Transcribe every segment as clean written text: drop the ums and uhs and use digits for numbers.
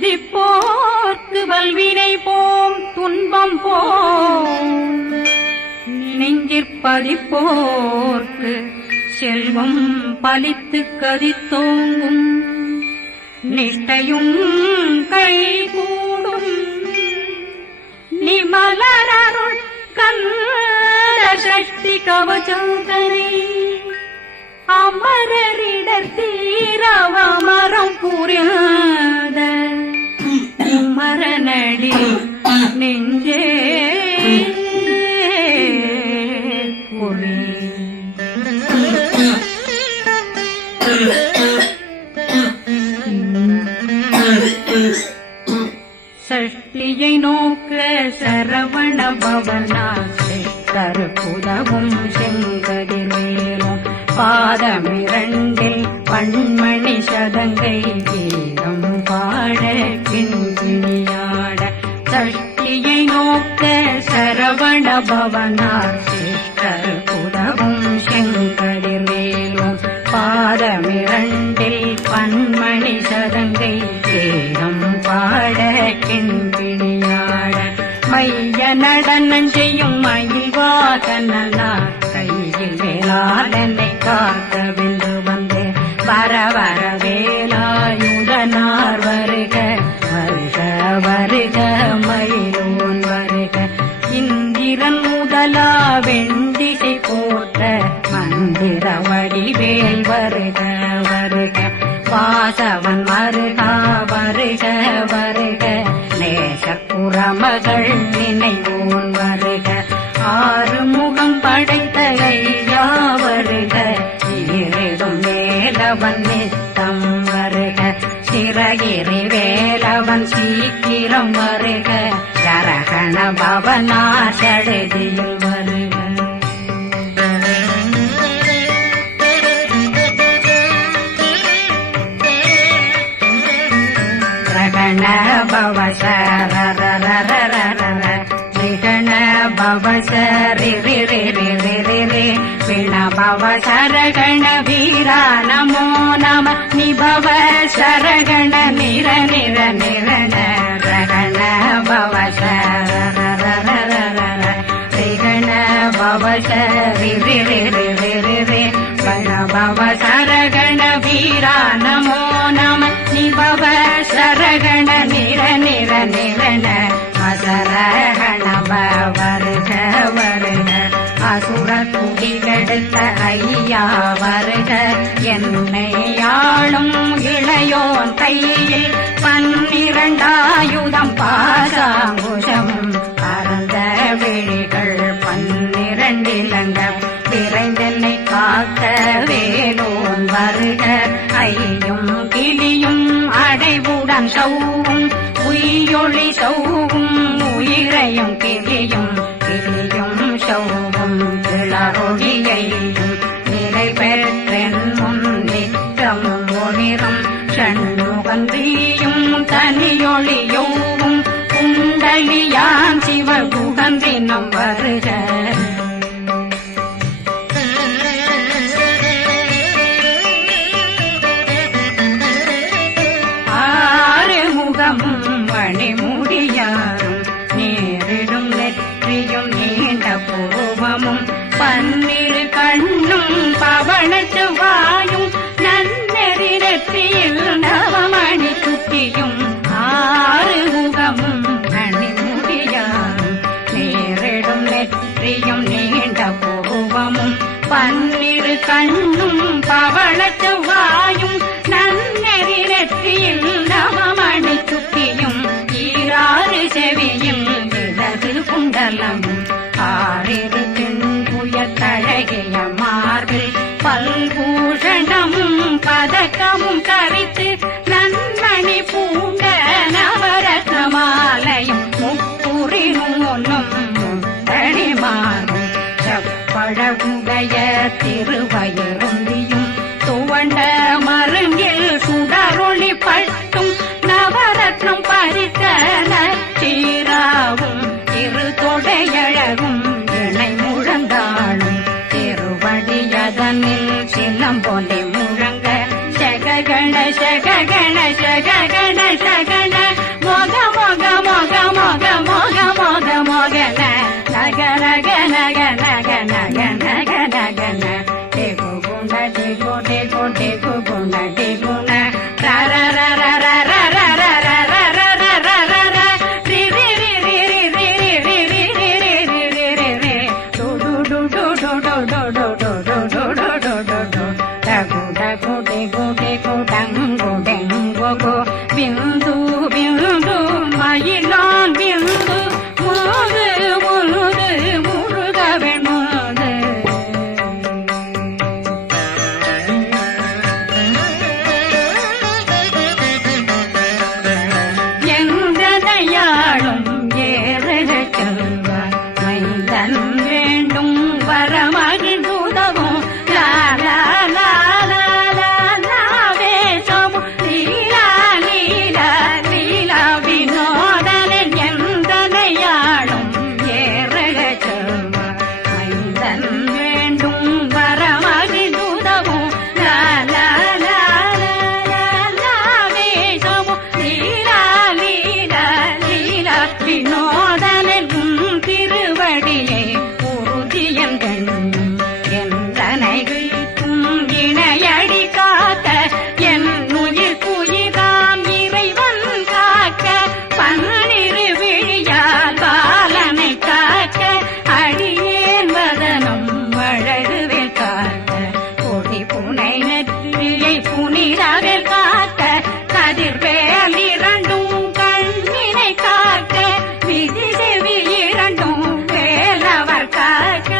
துதிப்போர்க்கு வல்வினை போம் துன்பம் போம் நெஞ்சிற்பதிப்போர்க்கு செல்வம் பலித்து கதித்தோங்கும் நிஷ்டையும் கைகூடும் நிமலருள் கந்த சக்தி கவச்சந்தனை அமரரிடர் தீரவமரம் புரியாத மரணடி நெஞ்சே சஷ்டியை நோக்க சரவண பவனாசை கருப்புதவும் செங்கதிர்மேலும் பாதமிரண்டில் பண்மணி சதங்கை கீதம் பாட கிண்கிணியாட சஷ்டியை நோக்க சரவண பவனாசை கருப்புதவும் செங்கதிர்மேலும் பாதமிரண்டில் பன்மணி சதங்கை கேரம் பாட கிண்கிணியாட மைய நடனம் செய்யும் மயில் வாகனார் கையில் வேளாளனை காக்க வென்று வந்து வர வர வேலாயுதனார் வருக வருக வருக மயிலோன் வருக இந்திரன் முதலா வெண்டிசை போற்ற மந்திர வடிவேல் வருக வருக வாசவன் வருகா வருக வருக நேசப்புறமகள் நினைவோன் வருக ஆறு முகம் படைத்த ஐயா வருக ஈரிடும் வேலவன் நித்தம் வருக சிறகிரி வேலவன் சீக்கிரம் வருக ஜரகண பவனார் சடுதியில் வருக ரகண பவசரரரரரரர ரிகண பவசரி ரி பிண பவசரகண வீரா நமோ நம நிபவ சரகண நிர நிர நிரண ரகண பவசரரரரரர ரிகண பவசரி ரி பிண பவசரகண வீரா நமோ நம நிபவ சரகண நிர நிர நிரண அசரகண வருக வருக அசுர குடிகெடுத்த ஐயா வருக என்னை ஆளும் இளையோன் கையில் 12 பாசாங்குஷம் பரந்த விழிகள் 12 இலங்கம் விரைந்தென்னை காக்க வேலோன் வருக ஐயும் கிளியும் அடைவுடன் சௌவும் உயிரொளி சௌவும் உயிரையும் கிளியும் கிளியும் சௌவும் கிளறொழியையும் நிலை பெற்றென் முன் நிற்றமும் ஒளிரும் ஷண்முகந்தியும் தனியொளியோவும் குண்டலியான் சிவகுகந்தினம் வருக மணிமுடியாரும் நேரிடும் நெற்றியும் நீண்ட பூவமும் 12 கண்ணும் பவனத்து வாயும் நன்னெறி நெற்றியில் நவமணி சுட்டியும் 6 முகமும் மணிமுடியாரும் நேரிடும் நெற்றியும் நீண்ட பூவமும் 12 கண்ணும் பவனத்து வாயும் நன்னெறி நெற்றியில் நவமணி சுட்டியும் 6 செவியும் இடது குண்டலம் 6 தென்புய தழகிய மார்பில் பல்பூஷணமும் பதக்கமும் கரித்து நன்மணி பூண்ட நவரத்ன மாலையும் முப்புரி நூலும் முத்தணிமாரும் செப்பழகுடைய திருவயருந்தியும் துவண்ட மருங்கில் சுடரொளி பட்டும் நவரத்னம் பறித்த நச்சீராவும் திருத்தொடையழகும் இணை முழங்காளும் திருவடியதனில் சிலம்பொலி முழங்க சககண சககண சககண சகண டிகு டிகு டிகு குண டிகுண ர ர ர ர ர ர ர ர ர ர ர ர ர ர ரி ரி ரி ரி ரி ரி ரி ரி ரி ரி ரி ரி ரி ரி டு டு டு டு டு டு டு டு டு டு டு டு டு டு டகு டகு டிகு டிகு டங்கு டெங்கு கு பிந்து பிந்து மயிலான் பிந்து முழுது முழுது முழுகவே முழுது எந்தனையாளும் ஏறக செல்வார் மைந்தன் வேண்டும் வரமகிழ்ந்துதவும் லா லா லா லா லா லா வேஷமும் லீலா லீலா லீலா வினோதனன் எந்தனையாளும் ஏறக செல்வார் மைந்தன் வேண்டும் வரமகிழ்ந்துதவும் லா லா லா லா லா லா வேஷமும் லீலா லீலா லீலா வினோதனன் உன் திருவடியை உறுதியன் கண்ணும் என்றனைகளுக்கும் இணையடி காக்க என் உயிர் குயிராம் இறைவன் காக்க பன்னிரு விழியால் பாலனை காக்க அடியேன் வதனம் அழகுவேல் காக்க கொடி புனை நெற்றியை புனிதவேல் காக்க கதிர்வேல் இரண்டும் கண்ணினை காக்க விதி செவி இரண்டும் வேலவர் காக்க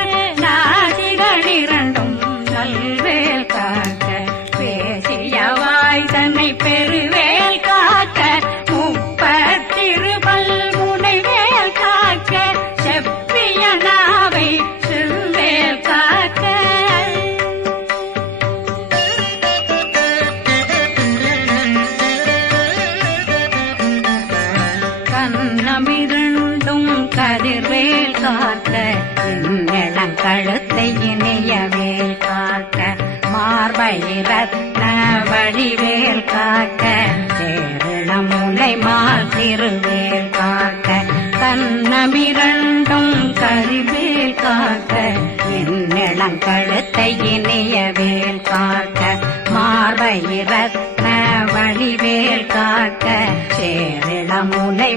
நாசிகள் இரண்டும் நல்வேல் காக்க பேசியவாய் தன்னை பெருவேல் காக்க முப்பத்திருபல் முனைவேல் காக்க செப்பிய நாவை செல்வேல் காக்க கண்ணமிரண்டும் கதிர்வேல் காக்க இளங்கழுத்தை இணையவேல் காக்க மார்பை ரத்ன வடிவேல் காக்க சேரிளம் முலை திருவேல் காக்க கண்ணமிரண்டும் கதிர்வேல் காக்க இளங்கழுத்தை இணையவேல் காக்க மார்பை ரத்ன வடிவேல் காக்க சேரிளம் முலை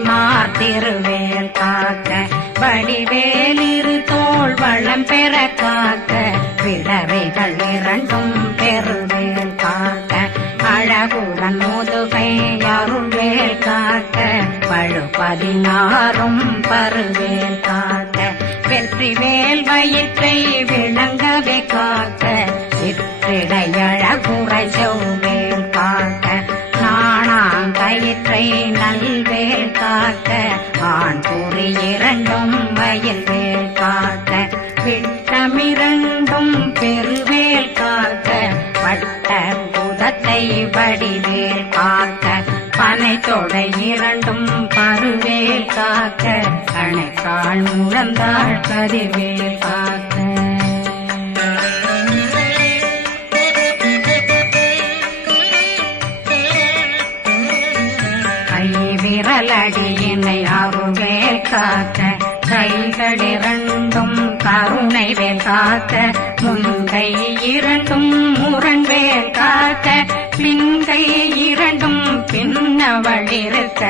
திருவேல் காக்க வடிவேல் இரு தோள் வளம் பெற காக்க விடவைகள் இரண்டும் பெருவேல் காக்க அழகுடன் முதுகை அருள்வேல் காக்க பழு 16 பருவேல் காக்க வெற்றிவேல் வயிற்றை விளங்கவே காக்க சிற்றிடையழகுரை செவ்வேல் காக்க நாணாங்கயிற்றை நல்வேல் காக்க ஆண் குறி இரண்டும் வயல்வேல் காக்க விட்டமிரண்டும் பெருவேல் காக்க வட்ட புதத்தை வடிவேல் காக்க பனை தொடை இரண்டும் பருவேல் காக்க அணைக்கால் முழந்தாள் கதிர்வேல் காக்க விரலடியினை அருள்வேல் காக்க கைகள் இரண்டும் கருணை வேல் காக்க முன்கை இரண்டும் முரண்வேல் காக்க பின்கை இரண்டும் பின்னவளிருக்க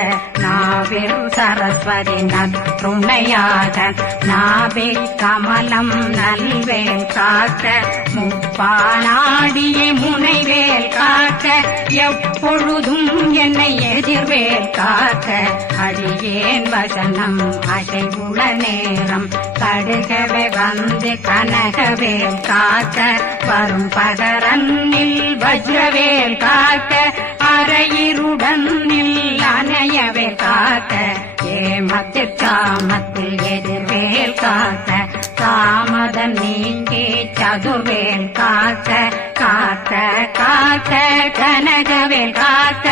நாவில் சரஸ்வதி நற்றுணையாக நாவே கமலம் நல்வேல் காக்க முப்பானாடியை முனைவேல் காக்க எப்பொழுதும் என்னை எதிர்வேல் காக்க அடியேன் வசனம் அசைவுள நேரம் கடுகவே வந்து கனகவேல் காக்க வரும் பகரன்னில் வஜ்ரவேல் காக்க அரையிருடன் அணையவே காக்க ஏமத்தில் காமத்தில் எதிர்வேல் காக்க தாமதம் நீங்கி சதுர்வேல் காக்க காக்க காக்க கனகவேல் காக்க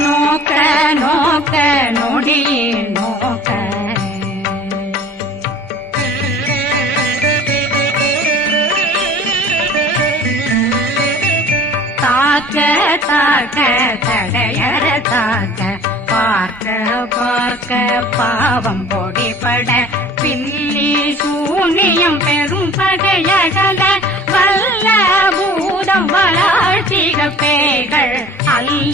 நோக்க நோக்க நொடியே நோக்க தாக்க தாக்க தடையற தாக்க பார்க்க பார்க்க பாவம் பொடிபட பில்லி சூனியம் பெரும் பகையகல வல்ல பூதம்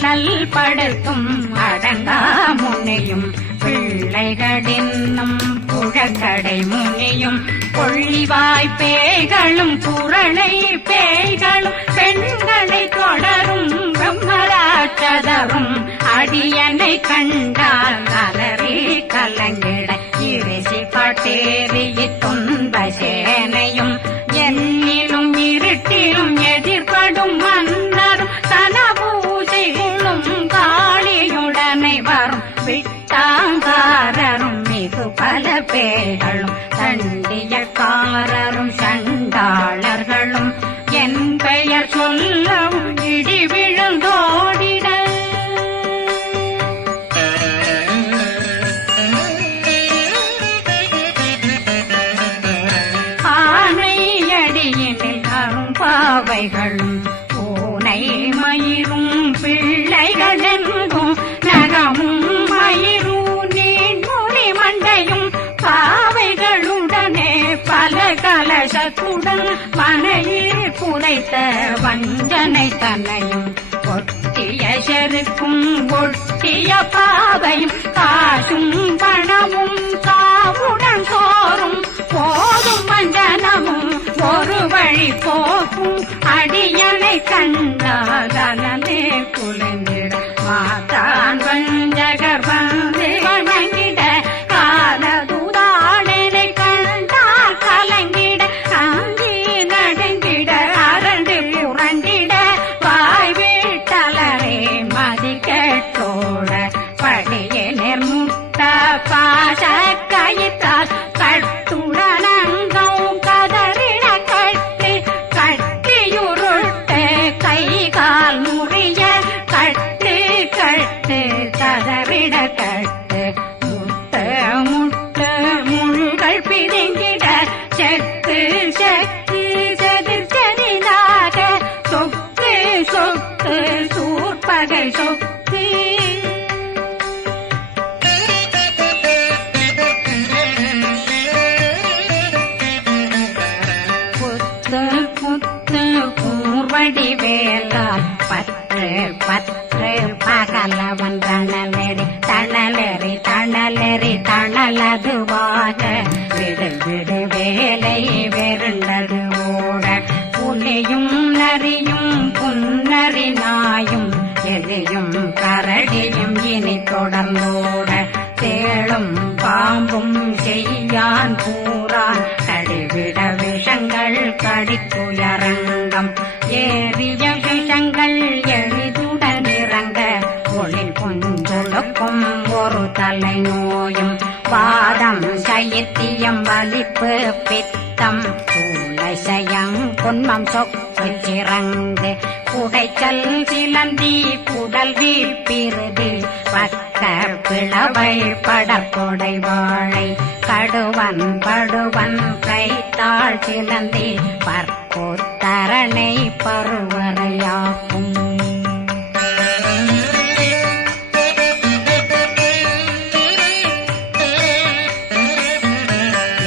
அல்லல் படுத்தும் அடங்கா முனையும் பிள்ளைகளின்னும் புழக்கடை முனியும் கொள்ளிவாய் பேய்களும் புரணை பேய்களும் பெண்களை தொடரும் பிரம்மராட்சதரும் அடியனை கண்டால் அலறி கலங்கிட இரிசி பட்டேறிய துன்ப சேனையும் என்னிலும் இருட்டிலும் எதிர்படும் மன்னரும் தனபூஜைகளும் காளியுடனை வரும் விட்டாங்காரரும் மிகு பல பேர்களும் தண்டியக்காரரும் சண்டாளர்களும் என் பெயர் சொல்லவும் இடி விழுந்தோடிட ஆனையடியினில் அரும்பாவைகளும் பூனை மயிரும் பிள்ளைகளெங்கும் நகமும் மயிரும் நீண்முடி மண்டையும் பாவைகளுடனே பல கலசத்துடன் மனையில் புதைத்த வஞ்சனை தன்னையும் ஒட்டிய செருக்கும் ஒட்டிய பாவையும் காசும் பணமும் காவுடன் சோறும் போதும் மஞ்சனமும் ஒரு வழி போக்கும் அடியனை கண்டாதனே குலைந்திட மாத்தான் வஞ்சகர் வந்து வணங்கிட காலதுதாடனை கண்டால் கலங்கிட அங்கி நடுங்கிட அரண்டு புரண்டிட வாய் வீட்டலரே மதி கேட்டோட படியே நிர்முட்ட பாச கயிற்றால் கட்டுடனங்கும் கதறிட கட்டு கட்டியுருட்டு கை கால் முறிய கட்டு கட்டு கதறிட கட்டு முட்டு முட்டு முள்கள் பிதுங்கிட செக்கு செக்கு செதிர் செதிலாக சொக்கு சொக்கு சூர்பகை சொக்கு புத்து புத்து கூர்வடி வேலால் பற்று பற்று பகலவன் தணலெறி தணலெறி தணலெறி தணலதுவாக விடு விடு வேலை வெருண்டது ஓட புலியும் நரியும் புன்னரி நாயும் எலியும் கரடியும் இனி தொடர்ந்தோட தேளும் பாம்பும் செய்யான் பூரான் கடிவிட விஷங்கள் கடிக்குயரங்கம் ஏறிய விஷங்கள் எளிதுடன் இறங்க ஒளில் புஞ்சொழுக்கும் ஒரு தலை நோயும் வாதம் சைத்தியம் வலிப்பு பித்தம் சூளைசயம் குன்மம் சொக்கு சிறங்கு குடைச்சல் சிலந்தி குடல் வீப்பிருதி பக்க பிளவை படற்கொடை வாழை கடுவன் படுவன் கைத்தாள் சிலந்தி பற்போத்தரணை பருவரையாக்கும்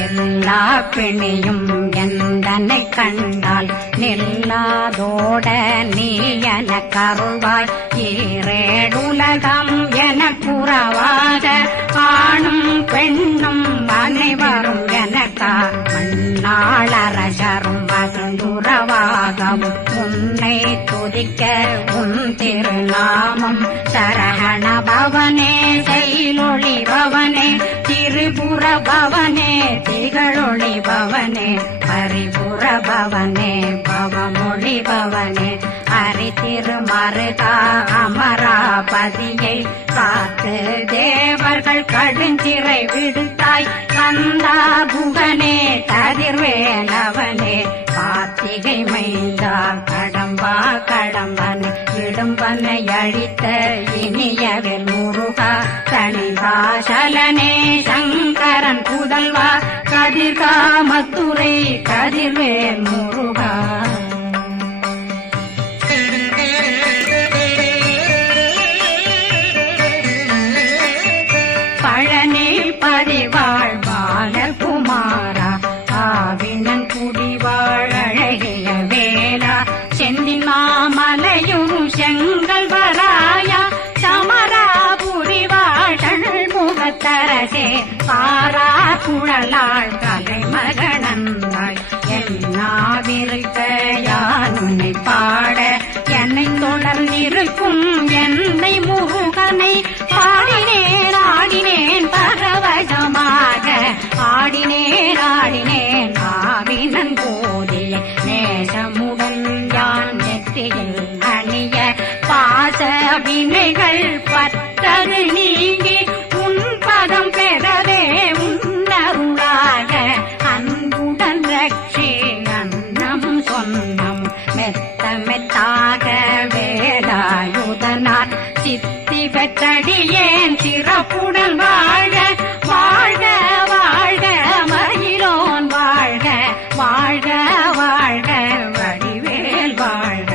எல்லா பிணியும் எந்தனை கண்டால் நில்லாதோட நீ என கருவாய் ஈரேடுலகம் என குறவாக ஆணும் பெண்ணும் அனைவரும் எனக்கா மண்ணாளரசரும் மகந்துறவாகவும் உன்னை துதிக்க உன் திருநாமம் சரகண பவனே செயலொளி பவனே திரிபுர பவனே திகழொளி பவனே பரிபுர பவனே பவமொழி பவனே ஹரி திருமருகா அமராபதியை காத்து தேவர்கள் கடுஞ்சிறை விடுத்தாய் கந்தா குகனே கதிர்வேலவனே கார்த்திகை மைந்தா கடம்பா கடம்பன் இடும்பனை அழித்த இனியவில் முருகா தனிவாசலனே சங்கரன் புதல்வா கதிர்காமத்துறை கதிர்வேல் முருகா பழனி பதிவாழ் பாலர் குமாரா ஆவினன் குடிவாழ் அழகிய வேலா செந்தில் மாமலையும் செங்கல் வராயா அழகே காரா குழலாள் கலைமகனந்தாய் என்னாவிருக்க யான் உன்னை பாட என்னை தொடர்ந்திருக்கும் என்னை முருகனை பாடினேன் ஆடினேன் பரவசமாக ஆடினேன் ஆவினன் போதிய நேசமுடன் யான் நெற்றியில் அணிய பாச வினைகள் பற்றது நீங்கி உன் பதம் பெறவே உன்னருளாக அன்புடன் ரட்சி அன்னம் சொன்னம் மெத்த மெத்தாக வேலாயுதனார் சித்தி பெற்றடியேன் சிறப்புடன் வாழ வாழ்க வாழ்க மயிலோன் வாழ்க வாழ்க வாழ்க வடிவேல் வாழ்க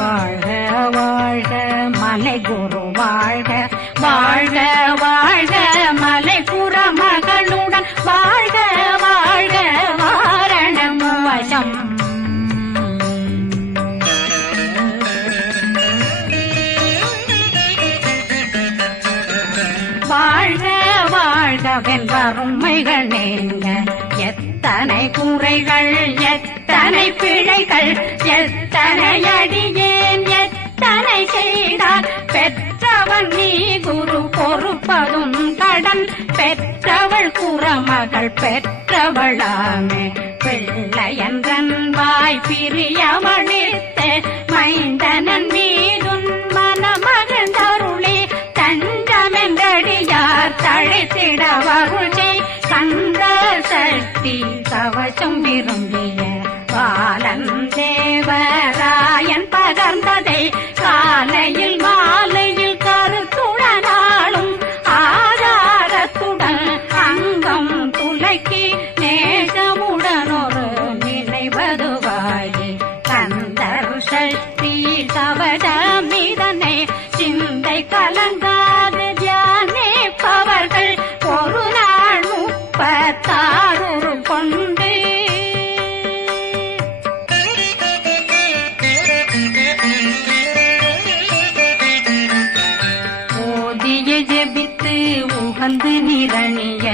வாழ்க வாழ்க மலை குரு வாழ்க வாழ்க வாழ்க மலை குறமகளுடன் வாழ்க வாழ்க வாரணம் வசம் வாழ்க வாழ்க வெண்பருமைகள் நீங்க எத்தனை குறைகள் எத்தனை பிழைகள் எத்தனை அடியேன் எத்தனை செய்தார் பெற்றவன் நீ குரு பொறுப்பதும் கடன் பெற்றவள் குறமகள் பெற்றவளாமே பிள்ளையன்றன் வாய் பிரியமணித்த மைந்தனன் மீதுன் மனமகந்தருளி தஞ்சமென்றடியார் தழைத்திட வருளை கந்த சக்தி கவசம் விரும்பிய பாலன் தேவராயன் பகர்ந்ததை காலையில் மாலையில் கருத்துடனாலும் ஆதாரத்துடன் அங்கம் துலக்கி நேசமுடனொரு நினைவதுவாகி கந்தர் சக்தி கவசமிதனை சிந்தை கலங்காது தியானிப்பவர்கள் ஒரு நாள் 36 கொண்டு ஓதிய ஜெபித்து உகந்து நிரணிய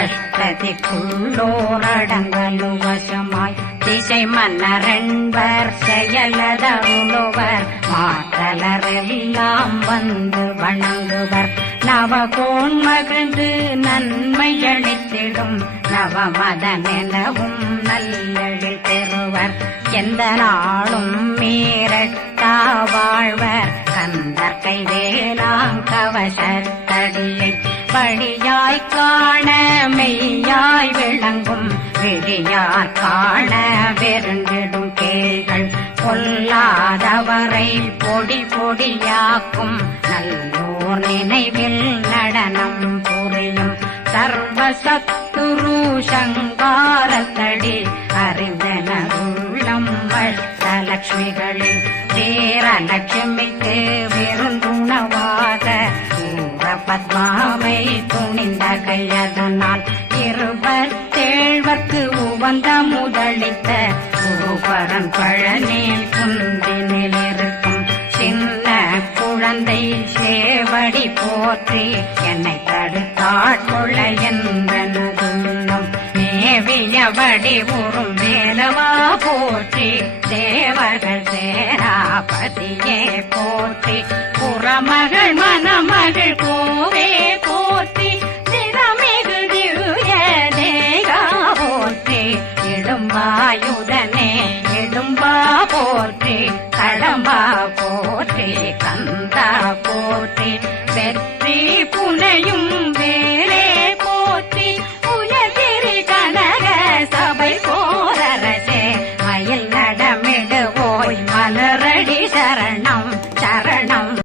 அஷ்டதிக்குள்ளோரடங்கலு வசமாய் திசை மன்னரன்பர் செயலதருளுவர் மாற்றலரெல்லாம் வந்து வணங்குவர் நவகோன் மகிழ்ந்து நன்மையளித்திடும் நவமதனெனவும் நல்லெழில் பெறுவர் எந்த நாளும் மீறட்டா வாழ்வர் கந்தர் கைவேலாம் கவசத்தடியை வழியாய் காண மெய்யாய் விளங்கும் விழியார் காண வெருண்டிடும் கேள்கள் பொல்லாதவரை பொடி பொடியாக்கும் நல்லோர் நினைவில் நடனம் புரியும் சர்வசத்துரு சங்காரத்தடி அறிந்தனருள்ளம் வஷ்டலட்சுமிகளில் சேரலட்சுமிக்கு விருந்துணவாக பத்மாவை துணிந்த கையதனால் 27 உவந்த முதலித்த குருபரன் பழனி குந்தினில் இருக்கும் சின்ன குழந்தை சேவடி போற்றி என்னை தடுத்தாட்கொள்ள என்பனதுள்ளம் மேவியபடி உறும் வேலவா போற்றி தேவர்கள் சேராபதியே போற்றி புறமகள் மணமகள்